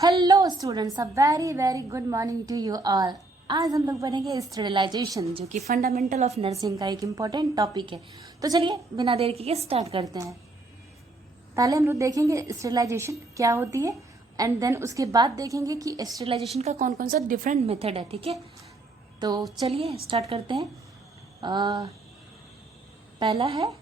Hello students, a very very good morning to you all. आज हम लोग पढ़ेंगे स्टेरिलाइजेशन, जो कि फंडामेंटल ऑफ नर्सिंग का एक इम्पॉर्टेंट टॉपिक है। तो चलिए बिना देर के स्टार्ट करते हैं। पहले हम लोग देखेंगे स्टेरिलाइजेशन क्या होती है, एंड देन उसके बाद देखेंगे कि स्टेरिलाइजेशन का कौन कौन सा डिफरेंट मेथड है। ठीक है, तो चलिए स्टार्ट करते हैं। पहला है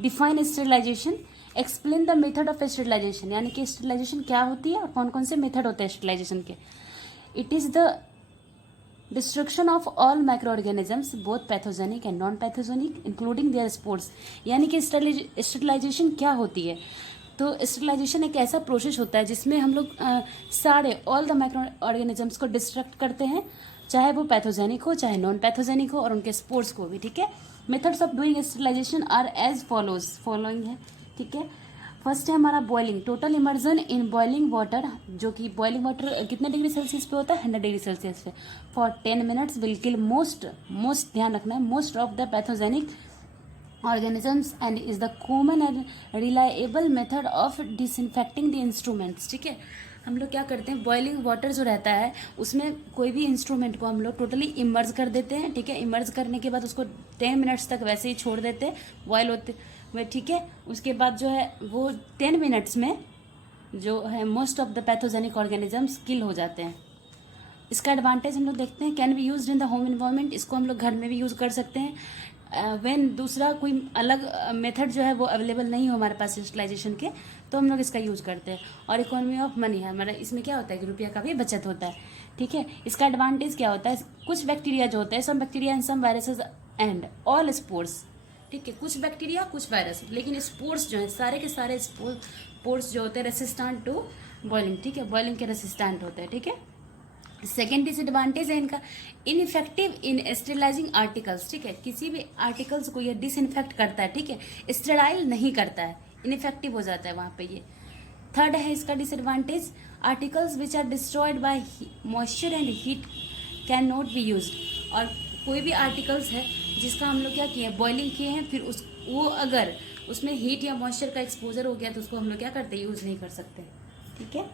define sterilization, explain the method of sterilization, यानी कि स्टेरिलाइजेशन क्या होती है और कौन कौन से मेथड होते हैं स्टेरिलाइजेशन के। It is the destruction of all micro organisms both pathogenic and non pathogenic including there spores. यानी कि स्टेरिलाइजेशन क्या होती है, तो स्टेरिलाइजेशन एक ऐसा प्रोसेस होता है जिसमें हम लोग सारे ऑल द माइक्रो ऑर्गेनिजम्स को डिस्ट्रक्ट करते हैं, चाहे वो पैथोजेनिक हो चाहे नॉन पैथोजेनिक हो, और उनके स्पोर्स को भी। ठीक है, methods of doing sterilization are as following है। ठीक है, फर्स्ट है हमारा boiling, total immersion in boiling water, जो कि बॉइलिंग वाटर कितने डिग्री सेल्सियस पे होता है, 100 डिग्री सेल्सियस पे, for 10 minutes will kill most ध्यान रखना है, most of the pathogenic organisms and is the common and reliable method of disinfecting the instruments। ठीक है, हम लोग क्या करते हैं, बॉइलिंग वाटर जो रहता है उसमें कोई भी इंस्ट्रूमेंट को हम लोग टोटली इमर्ज कर देते हैं। ठीक है, इमर्ज करने के बाद उसको 10 मिनट्स तक वैसे ही छोड़ देते हैं बॉयल होते हुए। ठीक है, उसके बाद जो है वो 10 मिनट्स में जो है most of the pathogenic organisms kill हो जाते हैं। इसका एडवांटेज हम लोग देखते हैं, can be use in the home environment, इसको हम लोग घर में भी यूज़ कर सकते हैं। व्हेन दूसरा कोई अलग मेथड जो है वो अवेलेबल नहीं हो हमारे पास स्टेरिलाइजेशन के, तो हम लोग इसका यूज़ करते हैं। और इकोनॉमी ऑफ मनी है हमारा, इसमें क्या होता है कि रुपया का भी बचत होता है। ठीक है, इसका एडवांटेज क्या होता है, कुछ बैक्टीरिया जो होते हैं, some bacteria and some viruses and all spores. ठीक है, कुछ बैक्टीरिया कुछ वायरस, लेकिन स्पोर्स जो है सारे के सारे स्पोर्स जो होते हैं रेसिस्टेंट टू बॉइलिंग। ठीक है, बॉइलिंग के रेसिस्टेंट होते हैं। ठीक है, सेकेंड डिसएडवांटेज है इनका, इनइफेक्टिव इन स्टेरिलाइजिंग आर्टिकल्स। ठीक है, किसी भी आर्टिकल्स को ये डिसइनफेक्ट करता है। ठीक है, स्टेराइल नहीं करता है, इनइफेक्टिव हो जाता है वहाँ पे ये। थर्ड है इसका disadvantage, articles which are destroyed by moisture and heat can not be use. और कोई भी आर्टिकल्स है जिसका हम लोग क्या किए हैं, बॉइलिंग किए हैं, फिर वो अगर उसमें हीट या मॉइस्चर का एक्सपोजर हो गया तो उसको हम लोग क्या करते, यूज़ नहीं कर सकते। ठीक है,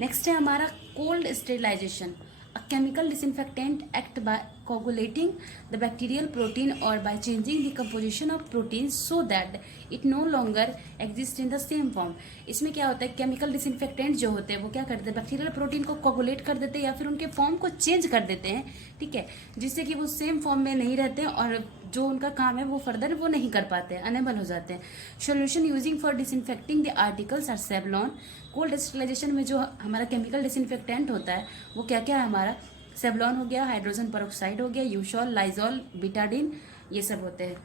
नेक्स्ट है हमारा cold sterilization, a chemical disinfectant act by coagulating the bacterial protein or by changing the composition of protein so that it no longer exists in the same form। इसमें क्या होता है, केमिकल डिसइंफेक्टेंट जो होते हैं वो क्या करते हैं, बैक्टीरियल प्रोटीन को कोगुलेट कर देते हैं या फिर उनके फॉर्म को चेंज कर देते हैं। ठीक है, जिससे कि वो सेम फॉर्म में नहीं रहते हैं और जो उनका काम है वो फर्दर वो नहीं कर पाते हैं, अनेबल हो जाते हैं। Solution using for disinfecting the articles are Savlon. Cold sterilization में जो हमारा केमिकल डिसइंफेक्टेंट होता है वो क्या क्या है हमारा, सेवलॉन हो गया, हाइड्रोजन पेरोक्साइड हो गया, यूशॉल, लाइजॉल, बीटाडिन, ये सब होते हैं।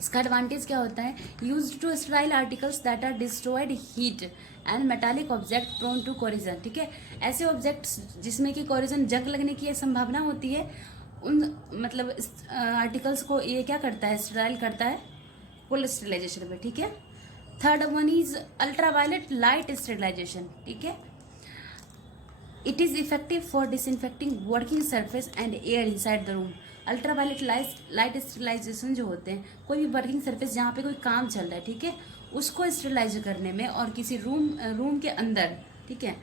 इसका एडवांटेज क्या होता है, use to sterile articles that are destroyed heat and metallic object prone to corrosion. ठीक है, ऐसे ऑब्जेक्ट्स जिसमें कि कोरिजन जंग लगने की संभावना होती है, उन मतलब आर्टिकल्स को ये क्या करता है, स्टेराइल करता है कोल्ड स्टेरिलाइजेशन में। ठीक है, third one is ultraviolet light sterilization. ठीक है, it is effective for disinfecting working surface and air inside the room. Ultraviolet light sterilization जो होते हैं, कोई भी वर्किंग सरफेस जहाँ पे कोई काम चल रहा है, ठीक है, उसको स्टेरिलाइज करने में, और किसी रूम के अंदर, ठीक है,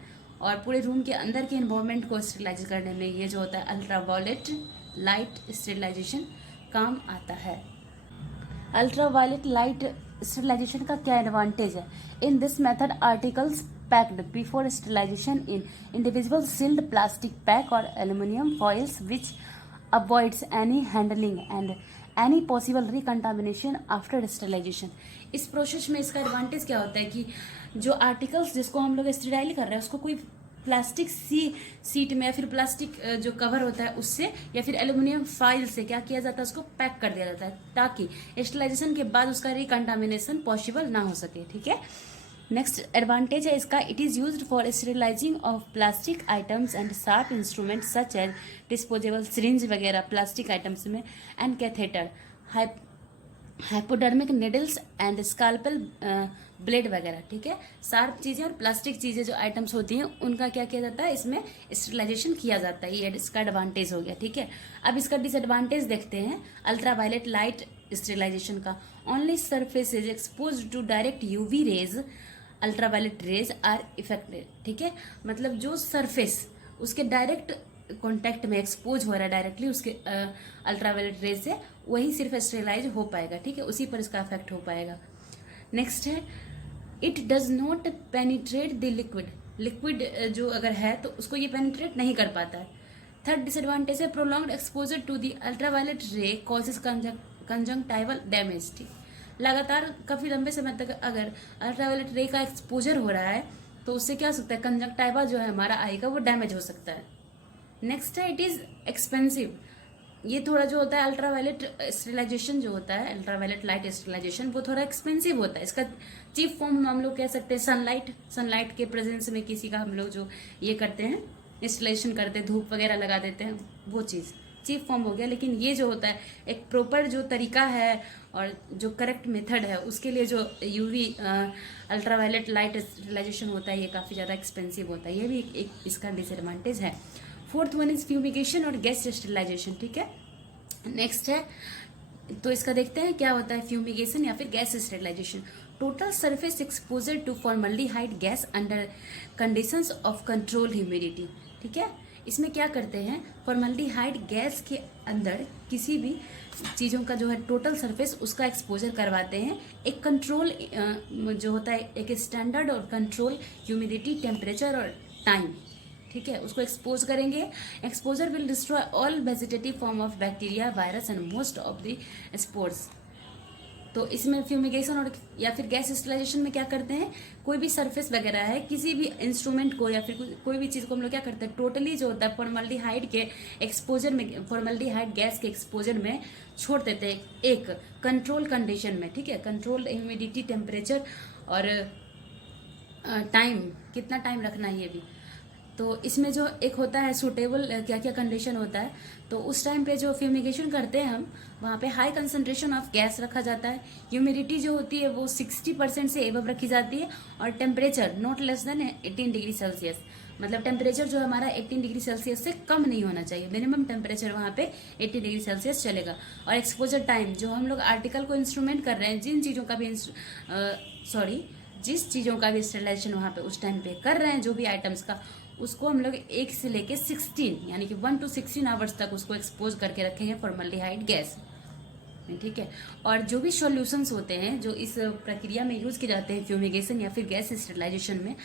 और पूरे रूम के अंदर के इन्वायरमेंट को स्टेरिलाइज करने में ये जो होता है अल्ट्रावायलेट लाइट स्टेरिलाइजेशन काम आता है। अल्ट्रावायलेट लाइट स्टेरिलाइजेशन का क्या एडवांटेज है, in this method articles packed before sterilization in individual sealed plastic pack or aluminum foils which avoids any handling and any possible recontamination after sterilization। इस process में इसका advantage क्या होता है कि जो आर्टिकल्स जिसको हम लोग स्टेराइल कर रहे हैं उसको कोई प्लास्टिक सीट में या फिर प्लास्टिक जो कवर होता है उससे या फिर एल्यूमिनियम फाइल से क्या किया जाता है, उसको पैक कर दिया जाता है ताकि स्टेरिलाइजेशन के बाद उसका रिकंटामिनेशन पॉसिबल ना हो सके। ठीक है, नेक्स्ट एडवांटेज है इसका, it is used for sterilising of plastic items and sharp instrument such as disposable syringe वगैरह प्लास्टिक आइटम्स में, and catheter, hypodermic needles and scalpel blade वगैरह। ठीक है, शार्प चीज़ें और प्लास्टिक चीज़ें जो आइटम्स होती हैं उनका क्या किया जाता है, इसमें स्टेरिलाइजेशन किया जाता है। ये इसका एडवांटेज हो गया। ठीक है, अब इसका डिसएडवांटेज देखते हैं अल्ट्रावायलेट स्टेरिलाइजेशन का। Only surface is expose to direct UV rays ultraviolet rays are affected, ठीक है। मतलब जो सरफेस उसके डायरेक्ट कांटेक्ट में एक्सपोज हो रहा है डायरेक्टली उसके अल्ट्रावायलेट रेज से, वही सिर्फ स्टेरिलाइज हो पाएगा, ठीक है, उसी पर इसका इफेक्ट हो पाएगा। नेक्स्ट है it does not penetrate the liquid, liquid जो अगर है तो उसको ये पेनिट्रेट नहीं कर पाता है। थर्ड डिसएडवांटेज है prolonged exposure to the ultraviolet ray causes conjunctival damage, ठीक। लगातार काफी लंबे समय तक अगर अल्ट्रावायलेट रे का एक्सपोजर हो रहा है तो उससे क्या हो सकता है, कंजंक्टाइवा जो है हमारा आई का वो डैमेज हो सकता है। नेक्स्ट है इट इज एक्सपेंसिव, ये थोड़ा जो होता है अल्ट्रावायलेट स्टेरिलाइजेशन जो होता है, अल्ट्रावायलेट लाइट स्टेरिलाइजेशन, वो थोड़ा एक्सपेंसिव होता है। इसका चीफ फॉर्म हम लोग कह सकते हैं सनलाइट, सनलाइट के प्रेजेंस में किसी का हम लोग जो ये करते हैं इंस्टॉलेशन करते हैं, धूप वगैरह लगा देते हैं, वो चीज़ चीफ फॉर्म हो गया। लेकिन ये जो होता है एक प्रॉपर जो तरीका है और जो करेक्ट मेथड है उसके लिए जो यूवी अल्ट्रावायलेट लाइट स्टेरिलाइजेशन होता है ये काफ़ी ज़्यादा एक्सपेंसिव होता है, ये भी एक इसका डिसएडवांटेज है। फोर्थ वन इज फ्यूमिगेशन और गैस स्टेरिलाइजेशन, ठीक है। नेक्स्ट है तो इसका देखते हैं क्या होता है फ्यूमिगेशन या फिर gas sterilization. Total surface exposure to formaldehyde gas under conditions of control humidity, ठीक है। इसमें क्या करते हैं, फॉर्मल्डिहाइड गैस के अंदर किसी भी चीज़ों का जो है टोटल सरफेस उसका एक्सपोजर करवाते हैं एक कंट्रोल जो होता है एक स्टैंडर्ड और कंट्रोल ह्यूमिडिटी टेम्परेचर और टाइम, ठीक है, उसको एक्सपोज करेंगे। Exposure will destroy all vegetative form of bacteria virus and most of the spores. तो इसमें फ्यूमिगेशन और या फिर गैस स्टेरिलाइजेशन में क्या करते हैं, कोई भी सरफेस वगैरह है किसी भी इंस्ट्रूमेंट को या फिर कोई भी चीज़ को हम लोग क्या करते हैं टोटली जो होता है फॉर्मल्डिहाइड के एक्सपोजर में, फॉर्मल्डिहाइड गैस के एक्सपोजर में छोड़ देते हैं एक कंट्रोल कंडीशन में, ठीक है, कंट्रोल ह्यूमिडिटी टेम्परेचर और टाइम, कितना टाइम रखना है ये भी। तो इसमें जो एक होता है सूटेबल क्या क्या कंडीशन होता है, तो उस टाइम पे जो फ्यूमिगेशन करते हैं हम वहाँ पे हाई कंसंट्रेशन ऑफ गैस रखा जाता है, ह्यूमिडिटी जो होती है वो 60% से एबव रखी जाती है और temperature not less than 18 degree Celsius, मतलब टेम्परेचर जो हमारा 18 डिग्री सेल्सियस से कम नहीं होना चाहिए, मिनिमम टेम्परेचर वहाँ पे 80 डिग्री सेल्सियस चलेगा। और एक्सपोजर टाइम जो हम लोग आर्टिकल को इंस्ट्रूमेंट कर रहे हैं, जिन चीज़ों का भी जिस चीज़ों का भी स्टेरिलाइजेशन वहाँ पे उस टाइम पे कर रहे हैं जो भी आइटम्स का, उसको हम लोग 1 से लेके 16 यानी कि 1 to 16 आवर्स तक उसको एक्सपोज करके रखेंगे फॉर्मल्डिहाइड गैस में, ठीक है। और जो भी सॉल्यूशंस होते हैं जो इस प्रक्रिया में यूज किए जाते हैं फ्यूमिगेशन या फिर गैस स्टेरिलाइजेशन में,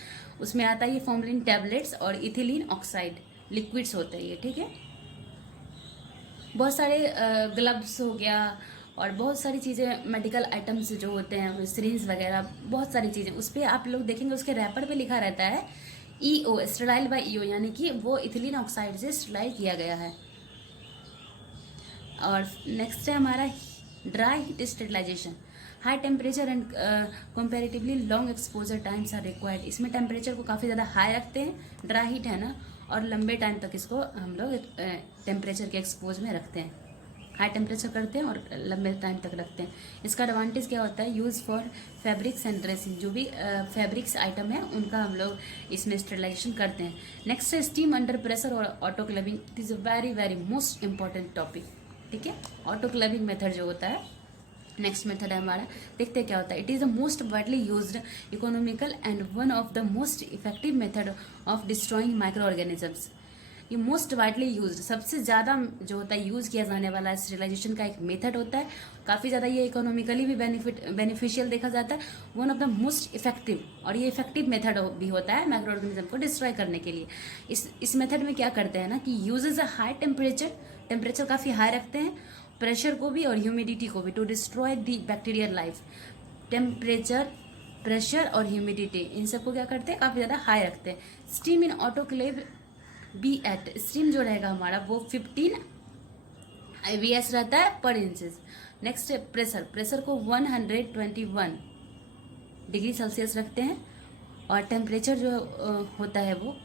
उसमें आता है ये फॉर्मलिन टैबलेट्स और इथिलीन ऑक्साइड लिक्विड्स होते हैं ये, ठीक है। बहुत सारे ग्लव्स हो गया और बहुत सारी चीज़ें मेडिकल आइटम्स जो होते हैं सिरिंज वगैरह, बहुत सारी चीज़ें उस पर आप लोग देखेंगे उसके रैपर पे लिखा रहता है EO स्टेराइल बाय EO, यानी कि वो इथिलीन ऑक्साइड से स्टेराइल किया गया है। और नेक्स्ट है हमारा dry heat sterilization. High temperature and comparatively long exposure times are required. इसमें टेम्परेचर को काफ़ी ज़्यादा हाई रखते हैं, ड्राई हीट है ना, और लंबे टाइम तक इसको हम लोग टेम्परेचर के एक्सपोज में रखते हैं, हाई टेम्परेचर करते हैं और लंबे टाइम तक रखते हैं। इसका एडवांटेज क्या होता है, use for fabrics and dressing, जो भी फैब्रिक्स आइटम है उनका हम लोग इसमें स्टेरिलाइजेशन करते हैं। नेक्स्ट है स्टीम अंडर प्रेशर और autoclaving. It is a very very most important topic, ठीक है। ऑटोक्लेविंग मेथड जो होता है नेक्स्ट मेथड है हमारा, देखते हैं क्या होता है। It is the most widely used economical and one of the most effective method of destroying micro organisms. ये मोस्ट वाइडली यूज्ड, सबसे ज़्यादा जो होता है यूज़ किया जाने वाला स्टेरिलाइजेशन का एक मेथड होता है, काफ़ी ज़्यादा ये इकोनॉमिकली भी बेनिफिशियल देखा जाता है, one of the most effective, और ये इफेक्टिव मेथड भी होता है माइक्रो ऑर्गेनिज्म को डिस्ट्रॉय करने के लिए। इस मेथड में क्या करते हैं ना कि यूजेज अ हाई टेम्परेचर काफ़ी हाई रखते हैं, प्रेशर को भी और ह्यूमिडिटी को भी, to destroy the bacterial life. Temperature, pressure और ह्यूमिडिटी इन सबको क्या करते हैं, काफ़ी ज़्यादा हाई रखते हैं। Steam in autoclave be at, steam जो रहेगा हमारा वो 15 IVS रहता है पर इंचेस। नेक्स्ट है प्रेशर को 121 डिग्री सेल्सियस रखते हैं और टेम्परेचर जो होता है वो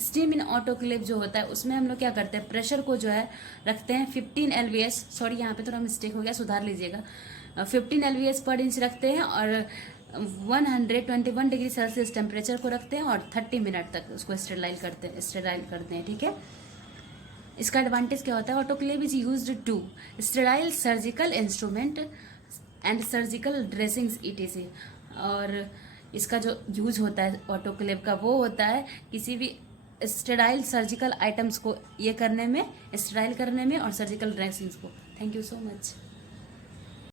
स्टीम इन ऑटोक्लेव जो होता है उसमें हम लोग क्या करते हैं, प्रेशर को जो है रखते हैं 15 LVS, सॉरी यहाँ पे थोड़ा मिस्टेक हो गया, सुधार लीजिएगा, 15 LVS पर इंच रखते हैं और 121 डिग्री सेल्सियस टेम्परेचर को रखते हैं और 30 मिनट तक उसको स्टेराइल करते हैं, ठीक है। इसका एडवांटेज क्या होता है, autoclave is used to sterile surgical instrument and surgical dressings ETC। और इसका जो यूज होता है ऑटोक्लेव का वो होता है किसी भी स्टेराइल सर्जिकल आइटम्स को ये करने में, स्टेराइल करने में और सर्जिकल ड्रेसिंग्स को। Thank you so much.